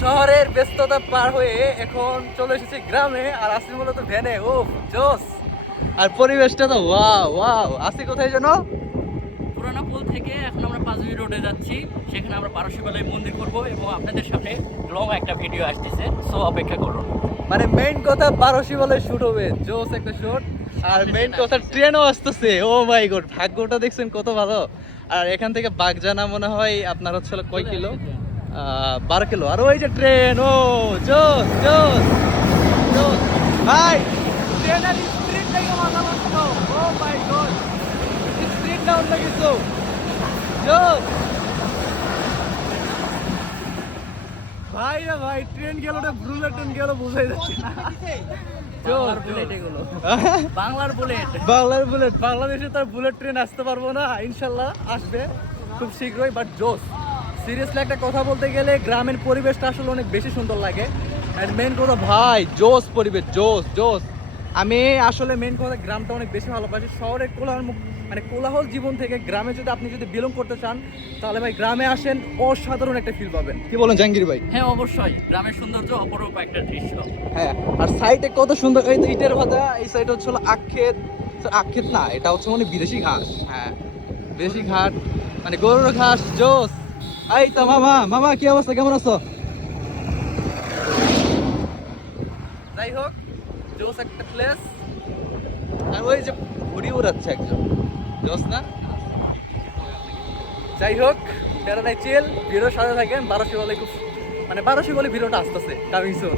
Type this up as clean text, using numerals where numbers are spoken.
শহরের ব্যস্ততা পার হয়ে এখন চলে এসেছি গ্রামে, আর আসি মূলত ভ্যানে। ও জোস! আর পরিবেশটা তো ওয়াও ওয়াও। আসি কোথায় যেন? পুরানা পুল থেকে এখন আমরা পাঁচবি রোডে যাচ্ছি। সেখানে আমরা পারশিবালাই মন্দির করব এবং আপনাদের সামনে লং একটা ভিডিও আসতেছে, সো অপেক্ষা করুন। মানে মেইন কথা বারোশি বলে শুট হবে, জোস একটা শুট। আর মেইন কথা ট্রেনও আসতেছে। ও মাই গড, ভাগ্যটা দেখছেন কত ভালো। আর এখান থেকে বাগজানা মনে হয় আপনার হচ্ছে কয় কিলো? 12 কিলো। আর ওই যে ট্রেন, ও জোস জোস জোস ভাই। ট্রেন আর স্পিড থেকে মাথা নষ্ট। ও মাই গড, স্পিড ডাউন লাগিছো জোস ভাই। রে ভাই, ট্রেন গেল, ওটা ব্রুলেট ট্রেন গেল, বোঝাই যাচ্ছে না। বাংলার বুলেট এগুলো, বাংলার বুলেট। বাংলার বুলেট। বাংলাদেশে তার বুলেট ট্রেন আসতে পারবো না, ইনশাল্লাহ আসবে খুব শীঘ্রই। বাট জোস, সিরিয়াসলি একটা কথা বলতে গেলে গ্রামের পরিবেশটা আসলে অনেক বেশি সুন্দর লাগে। অ্যান্ড মেন কথা ভাই, জোস পরিবেশ, জোস জোস। আমি আসলে মেন কথা গ্রামটা অনেক বেশি ভালোবাসি। শহরের কোলাহল জীবন থেকে গ্রামে যদি আপনি বিলং করতে চান, তাহলে ভাই গ্রামে আসেন, অসাধারণ একটা ফিল পাবেন। কি বলেন জাহাঙ্গীর ভাই? হ্যাঁ অবশ্যই, গ্রামের সৌন্দর্য অপরূপ একটা দৃশ্য। হ্যাঁ, আর সাইডে কত সুন্দর এই তো ইটের ভাতা। এই সাইড হচ্ছে হলো আক্ষেত। আক্ষেত না, এটা হচ্ছে মানে বিদেশি ঘাস। হ্যাঁ, বিদেশি ঘাট, মানে গরুর ঘাস। জোস। এই তো মামা, মামা কি অবস্থা, কেমন আছো? যাই হোক, জোস একটা প্লেস। আর ওই যে ঘুড়ি উড়াচ্ছে একজন, জোস না? যাই হোক, প্যারাডাই চিল। ভিডিওর সাথে থাকেন। বারোশি বলে ভিডিওটা আসতেছে, কামিং সুন।